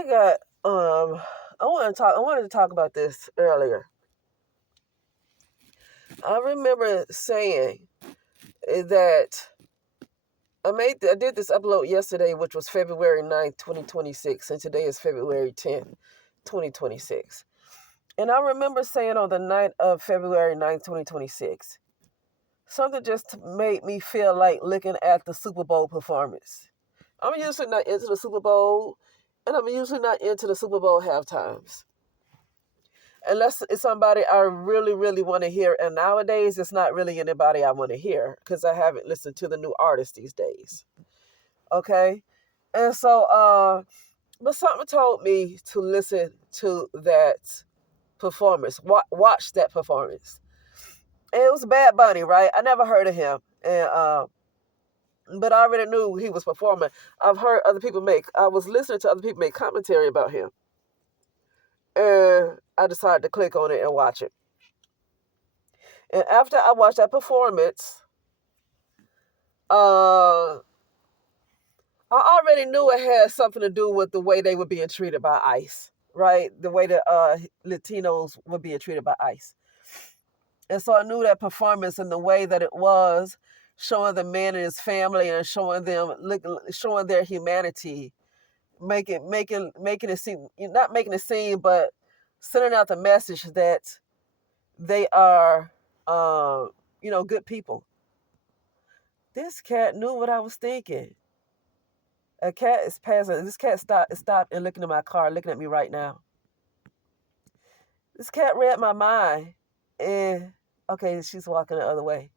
I got I wanted to talk about this earlier. I remember saying that I did this upload yesterday, which was February 9th, 2026, and today is February 10th, 2026. And I remember saying on the night of February 9th, 2026, something just made me feel like looking at the Super Bowl performance. I'm usually not into the Super Bowl, and I'm usually not into the Super Bowl halftimes. Unless it's somebody I really, really want to hear. And nowadays, it's not really anybody I want to hear because I haven't listened to the new artists these days. Okay? And so, but something told me to listen to that performance, watch that performance. And it was Bad Bunnie, right? I never heard of him. But I already knew he was performing. I was listening to other people make commentary about him. And I decided to click on it and watch it. And after I watched that performance, I already knew it had something to do with the way they were being treated by ICE, right? The way that Latinos were being treated by ICE. And so I knew that performance and the way that it was, showing the man and his family and showing their humanity, making it seem, not making it seem, but sending out the message that they are, good people. This cat knew what I was thinking. A cat is passing. This cat stopped and looking at my car, looking at me right now. This cat read my mind. And, okay, she's walking the other way.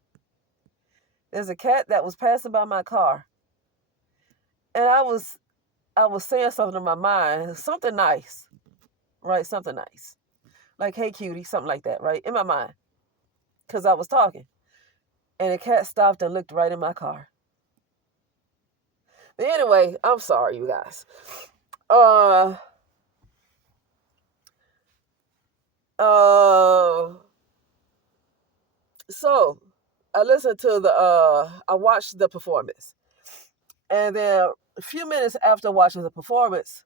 There's a cat that was passing by my car. And I was saying something in my mind, something nice, right? Something nice. Like, hey, cutie, something like that, right? In my mind. Because I was talking. And the cat stopped and looked right in my car. But anyway, I'm sorry, you guys. So I watched the performance. And then a few minutes after watching the performance,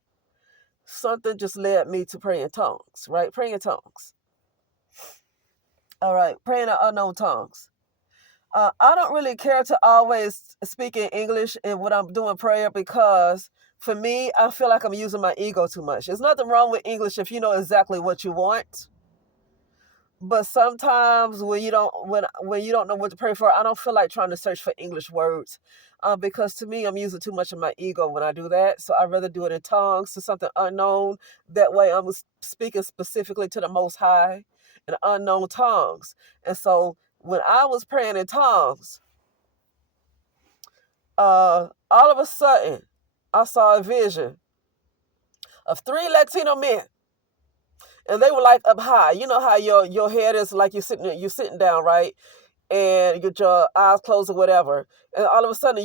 something just led me to pray in tongues, right? Praying in tongues. All right, praying in unknown tongues. I don't really care to always speak in English when I'm doing prayer because for me, I feel like I'm using my ego too much. There's nothing wrong with English if you know exactly what you want. But sometimes when you don't know what to pray for, I don't feel like trying to search for English words, because to me I'm using too much of my ego when I do that. So I'd rather do it in tongues to something unknown. That way I'm speaking specifically to the Most High in unknown tongues. And so when I was praying in tongues, all of a sudden I saw a vision of 3 Latino men. And they were like up high. You know how your head is like you're sitting down, right? And you get your eyes closed or whatever. And all of a sudden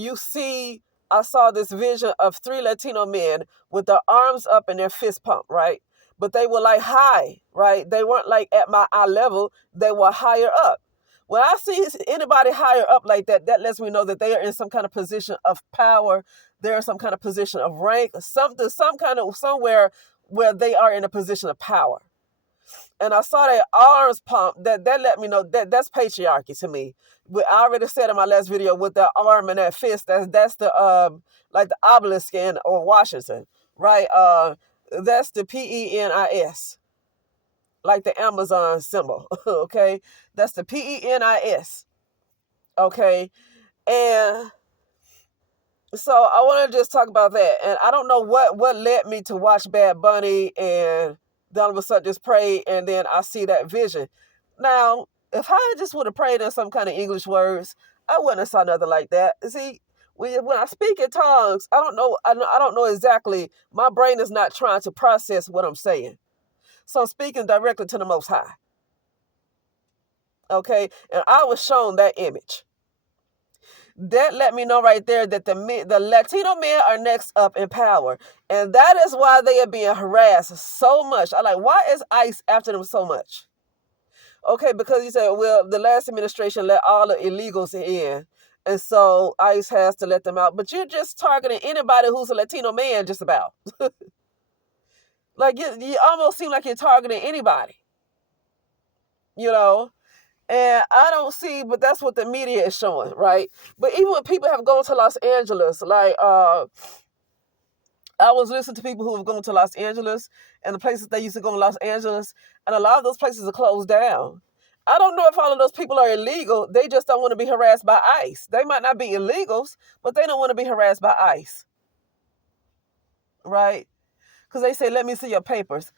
I saw this vision of 3 Latino men with their arms up and their fists pumped, right? But they were like high, right? They weren't like at my eye level. They were higher up. When I see anybody higher up like that, that lets me know that they are in some kind of position of power. They're in some kind of position of rank, somewhere where they are in a position of power. And I saw their arms pump. That let me know that's patriarchy to me. I already said in my last video with that arm and that fist. That's the like the obelisk in or Washington, right? That's the PENIS, like the Amazon symbol. Okay, that's the PENIS. Okay, and so I want to just talk about that. And I don't know what led me to watch Bad Bunnie and then all of a sudden just pray and then I see that vision. Now, if I just would have prayed in some kind of English words, I wouldn't have saw nothing like that. See, when I speak in tongues, I don't know exactly. My brain is not trying to process what I'm saying. So I'm speaking directly to the Most High. Okay? And I was shown that image. That let me know right there that the Latino men are next up in power. And that is why they are being harassed so much. I'm like, why is ICE after them so much? Okay, because you said, well, the last administration let all the illegals in. And so ICE has to let them out. But you're just targeting anybody who's a Latino man just about. Like you almost seem like you're targeting anybody, you know. And I don't see, but that's what the media is showing, right? But even when people have gone to Los Angeles, like I was listening to people who have gone to Los Angeles and the places they used to go in Los Angeles, and a lot of those places are closed down. I don't know if all of those people are illegal. They just don't want to be harassed by ICE. They might not be illegals, but they don't want to be harassed by ICE, right? Because they say, let me see your papers.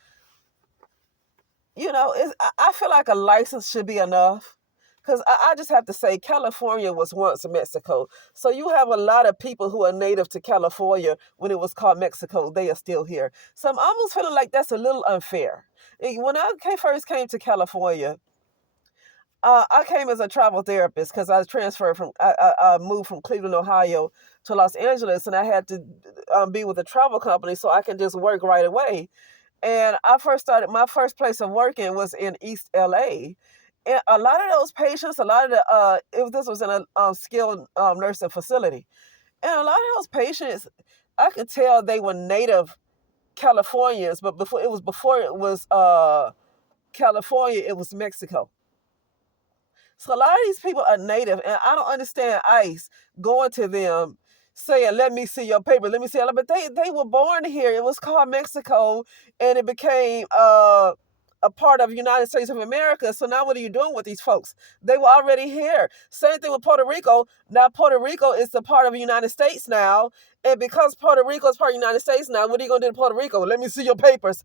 You know, I feel like a license should be enough. Because I just have to say, California was once Mexico. So you have a lot of people who are native to California when it was called Mexico. They are still here. So I'm almost feeling like that's a little unfair. When I first came to California, I came as a travel therapist because I was transferred from, I moved from Cleveland, Ohio to Los Angeles, and I had to be with a travel company so I can just work right away. And I first started, my first place of working was in East LA. And a lot of those patients, a lot of the, this was in a skilled nursing facility. And a lot of those patients, I could tell they were native Californians, but before it was California, it was Mexico. So a lot of these people are native, and I don't understand ICE going to them saying, let me see your paper, let me see. But they were born here. It was called Mexico, and it became a part of the United States of America. So now what are you doing with these folks? They were already here. Same thing with Puerto Rico. Now Puerto Rico is a part of the United States now. And because Puerto Rico is part of the United States now, what are you going to do to Puerto Rico? Let me see your papers.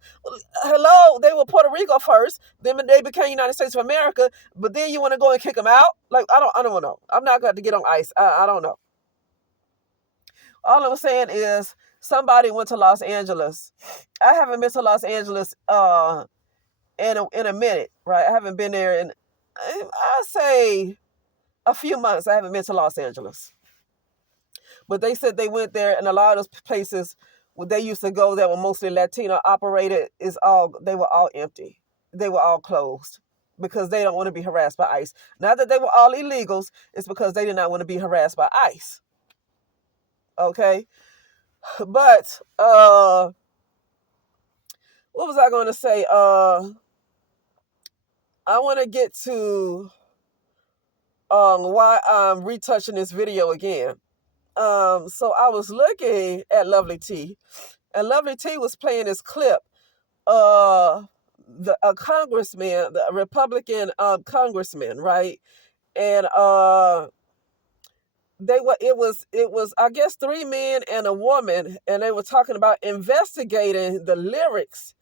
Hello, they were Puerto Rico first. Then they became United States of America. But then you want to go and kick them out? Like, I don't know. I'm not going to get on ICE. I don't know. All I'm saying is somebody went to Los Angeles. I haven't been to Los Angeles in a minute, right? I haven't been there in, I say, a few months. I haven't been to Los Angeles. But they said they went there, and a lot of those places where they used to go that were mostly Latino operated they were all empty. They were all closed because they don't want to be harassed by ICE. Not that they were all illegals, it's because they did not want to be harassed by ICE. Okay? But what was I going to say? I want to get to why I'm retouching this video again. So I was looking at Lovely T, and Lovely T was playing this clip. The a congressman, the Republican congressman, right? And it was I guess three men and a woman, and they were talking about investigating the lyrics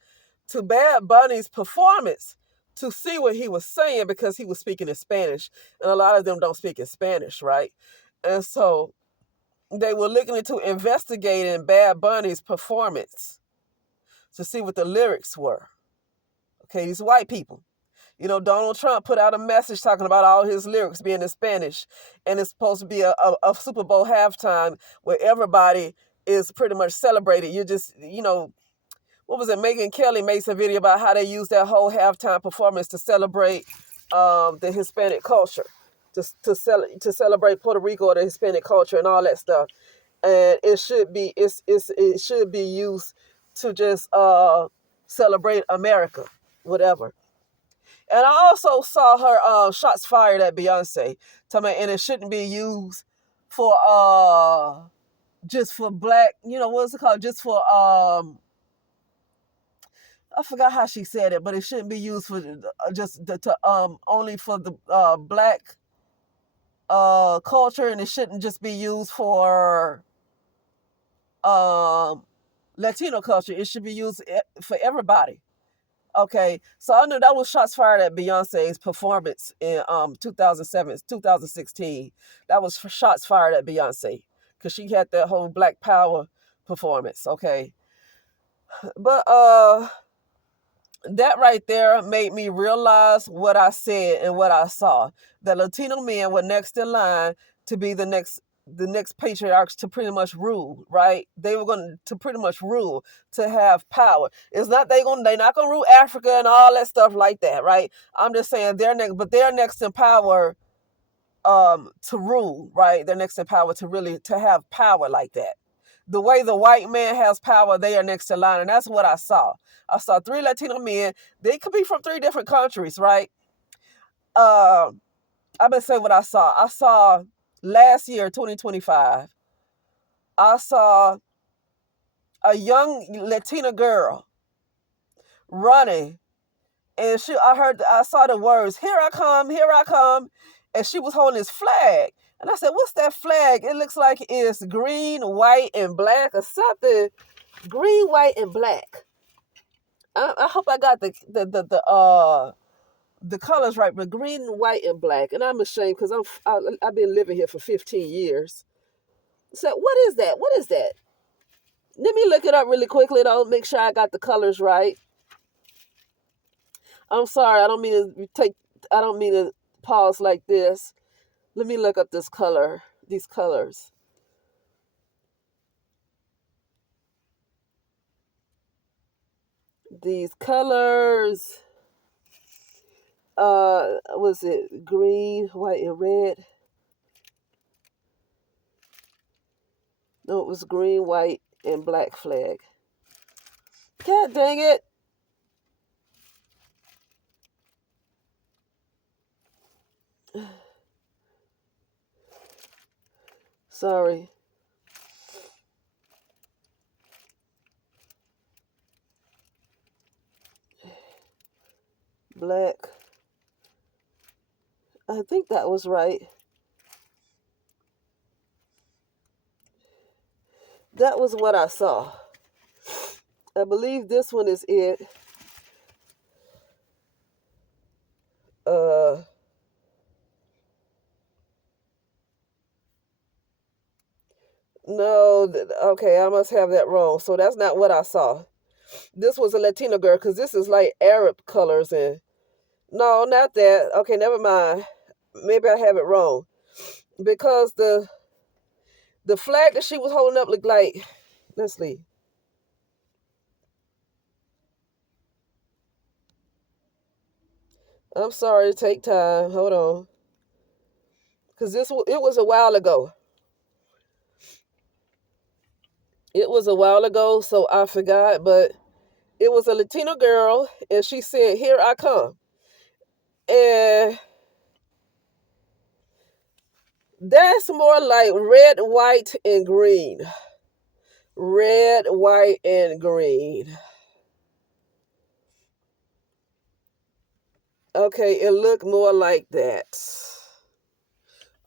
to Bad Bunny's performance to see what he was saying because he was speaking in Spanish, and a lot of them don't speak in Spanish, right? And so they were looking into investigating Bad Bunny's performance to see what the lyrics were. Okay, these white people. You know, Donald Trump put out a message talking about all his lyrics being in Spanish, and it's supposed to be a Super Bowl halftime where everybody is pretty much celebrated. You just, what was it? Megyn Kelly made some video about how they used that whole halftime performance to celebrate the Hispanic culture, to celebrate Puerto Rico or the Hispanic culture and all that stuff. And it should be it should be used to just celebrate America, whatever. And I also saw her shots fired at Beyonce, and it shouldn't be used for just for black, what's it called? Just for I forgot how she said it, but it shouldn't be used for just to only for the black culture, and it shouldn't just be used for Latino culture. It should be used for everybody. Okay, so I knew that was shots fired at Beyonce's performance in 2016. That was for shots fired at Beyonce because she had that whole Black Power performance. Okay, but that right there made me realize what I said and what I saw. The Latino men were next in line to be the next patriarchs to pretty much rule, right? They were going to pretty much rule, to have power. It's not they're not gonna rule Africa and all that stuff like that, right? I'm just saying they're next in power to rule, right? They're next in power to have power like that. the way the white man has power, they are next in line. And that's what I saw. I saw three Latino men. They could be from three different countries, right? Uh, I'm going to say what I saw. I saw last year, 2025, I saw a young Latina girl running. And I saw the words, here I come. And she was holding this flag. And I said, what's that flag? It looks like it's green, white, and black or something. Green, white, and black. I hope I got the colors right, but green, white, and black. And I'm ashamed because I've been living here for 15 years. So what is that? What is that? Let me look it up really quickly though, make sure I got the colors right. I'm sorry, I don't mean to pause like this. Let me look up these colors. These colors, was it green, white, and red? No, it was green, white, and black flag. God dang it. Sorry. Black. I think that was right. That was what I saw. I believe this one is it. No, okay, I must have that wrong. So that's not what I saw. This was a Latina girl because this is like Arab colors and no, not that. Okay, never mind. Maybe I have it wrong because the flag that she was holding up looked like. Let's see. I'm sorry. Take time. Hold on, because it was a while ago. It was a while ago, so I forgot. But it was a Latino girl, and she said, "Here I come," and that's more like red, white, and green. Red, white, and green. Okay, it looked more like that.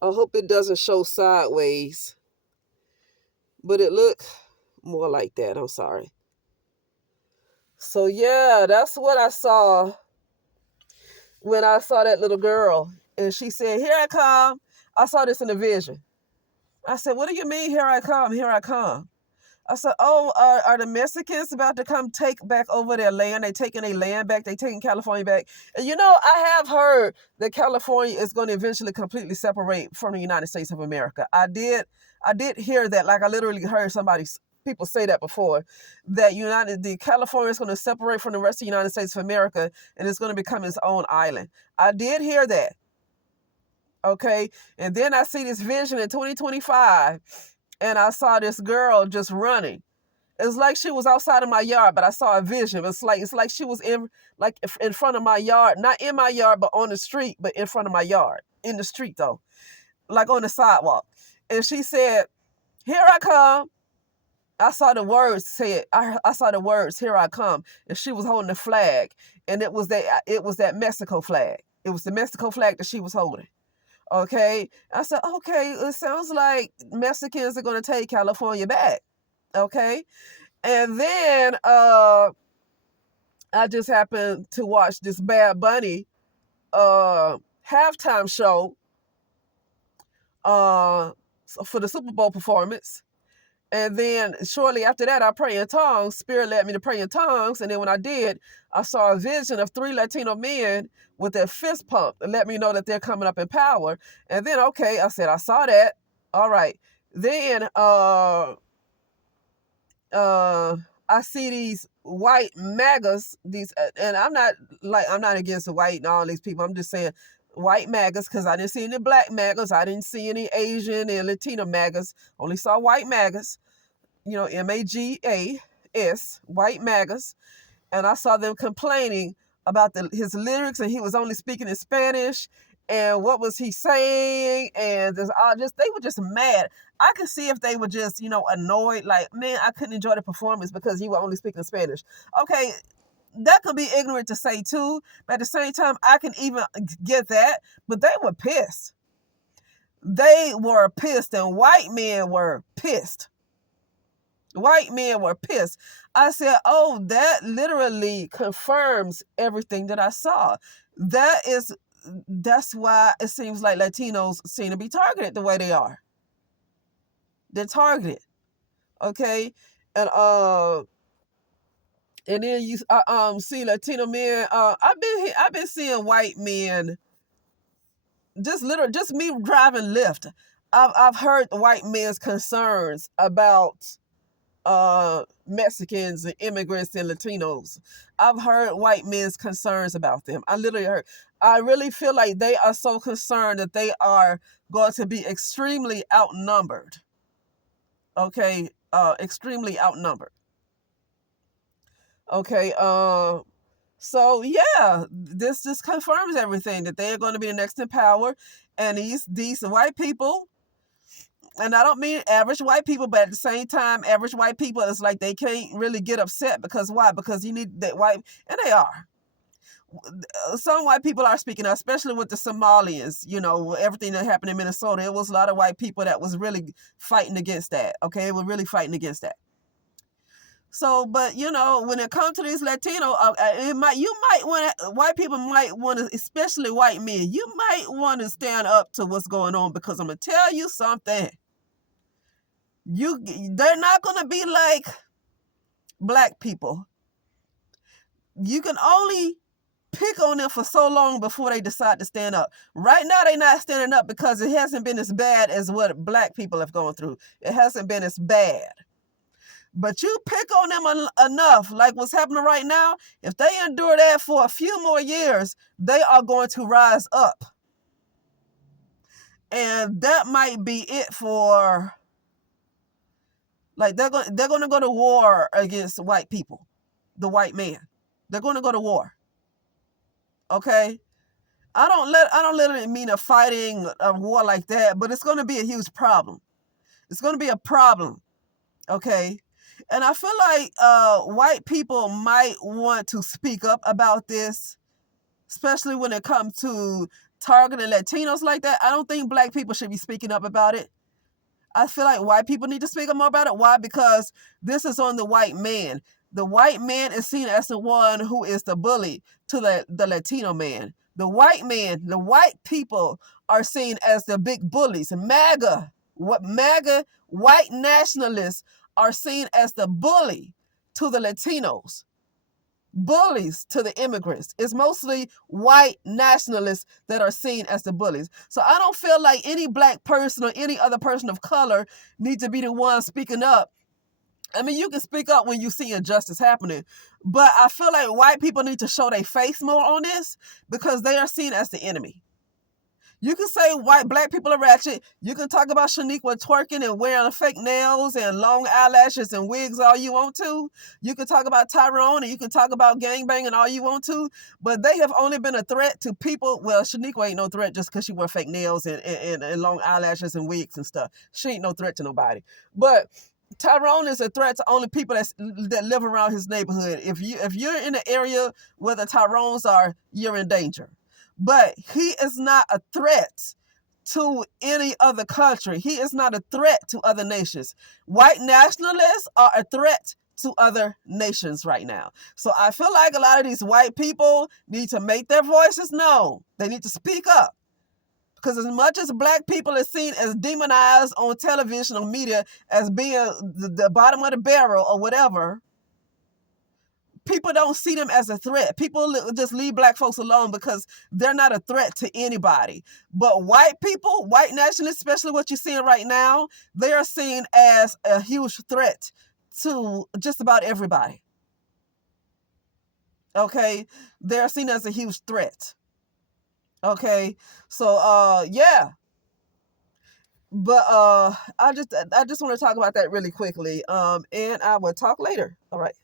I hope it doesn't show sideways, but it looked more like that. I'm sorry. So yeah, that's what I saw when I saw that little girl. And she said, here I come. I saw this in a vision. I said, what do you mean, here I come, here I come? I said, oh, are the Mexicans about to come take back over their land? They taking their land back. They taking California back. And you know, I have heard that California is going to eventually completely separate from the United States of America. I did hear that. Like I literally heard people say that before, that the California is going to separate from the rest of the United States of America and it's going to become its own island. I did hear that. Okay. And then I see this vision in 2025. And I saw this girl just running. It's like she was outside of my yard, but I saw a vision. It's like she was in front of my yard, not in my yard, but on the street, but in front of my yard, in the street though, like on the sidewalk. And she said, "Here I come." I saw the words said. I saw the words, "Here I come," and she was holding the flag, and it was that Mexico flag. It was the Mexico flag that she was holding. Okay. I said, okay, it sounds like Mexicans are going to take California back. Okay. And then I just happened to watch this Bad Bunnie halftime show for the Super Bowl performance. And then shortly after that, I pray in tongues. Spirit led me to pray in tongues. And then when I did, I saw a vision of three Latino men with their fist pumped and let me know that they're coming up in power. And then, okay, I said, I saw that. All right. Then I see these white MAGAs, and I'm not against the white and all these people. I'm just saying white MAGAs because I didn't see any black MAGAs. I didn't see any Asian and Latino MAGAs. Only saw white MAGAs. MAGAS, white MAGAs, and I saw them complaining about his lyrics, and he was only speaking in Spanish, and what was he saying, and they were just mad. I could see if they were just annoyed, like, man, I couldn't enjoy the performance because you were only speaking Spanish. Okay, that could be ignorant to say too, but at the same time, I can even get that. But they were pissed. They were pissed, and white men were pissed. White men were pissed. I said, oh, that literally confirms everything that I saw. That's why it seems like Latinos seem to be targeted the way they are. They're targeted. Okay. And then you see Latino men. I've been seeing white men, just me driving Lyft. I've heard white men's concerns about Mexicans and immigrants and Latinos. I've heard white men's concerns about them. I really feel like they are so concerned that they are going to be extremely outnumbered. Okay, extremely outnumbered. Okay, so yeah, this just confirms everything, that they are going to be the next in power, and these white people, and I don't mean average white people, but at the same time, average white people, it's like they can't really get upset because why? Because you need that white, and they are. Some white people are speaking up, especially with the Somalians. Everything that happened in Minnesota, it was a lot of white people that was really fighting against that. Okay, they were really fighting against that. So, but when it comes to these Latino, white people might want to, especially white men, you might want to stand up to what's going on, because I'm gonna tell you something. They're not gonna be like black people. You can only pick on them for so long before they decide to stand up. Right now, they're not standing up because it hasn't been as bad as what black people have gone through. It hasn't been as bad. But you pick on them enough, like what's happening right now, if they endure that for a few more years, they are going to rise up. And that might be it for, like, they're going to go to war against white people, the white man. They're going to go to war. Okay? I don't literally mean a fighting a war like that, but it's going to be a huge problem. It's going to be a problem. Okay? And I feel like white people might want to speak up about this, especially when it comes to targeting Latinos like that. I don't think black people should be speaking up about it. I feel like white people need to speak up more about it. Why? Because this is on the white man. The white man is seen as the one who is the bully to the Latino man. The white man, the white people are seen as the big bullies. MAGA, white nationalists are seen as the bully to the Latinos, bullies to the immigrants. It's mostly white nationalists that are seen as the bullies. So I don't feel like any black person or any other person of color needs to be the one speaking up. I mean, you can speak up when you see injustice happening, but I feel like white people need to show their face more on this, because they are seen as the enemy. You can say black people are ratchet. You can talk about Shaniqua twerking and wearing fake nails and long eyelashes and wigs all you want to. You can talk about Tyrone, and you can talk about gangbanging all you want to. But they have only been a threat to people. Well, Shaniqua ain't no threat just because she wear fake nails and long eyelashes and wigs and stuff. She ain't no threat to nobody. But Tyrone is a threat to only people that live around his neighborhood. If you're in the area where the Tyrones are, you're in danger. But he is not a threat to any other country. He is not a threat to other nations. White nationalists are a threat to other nations right now. So I feel like a lot of these white people need to make their voices known. They need to speak up. Because as much as black people are seen as demonized on television or media as being the bottom of the barrel or whatever, people don't see them as a threat. People just leave black folks alone because they're not a threat to anybody. But white people, white nationalists, especially what you're seeing right now, they are seen as a huge threat to just about everybody. Okay? They're seen as a huge threat. Okay? So, yeah. But I just want to talk about that really quickly. And I will talk later. All right.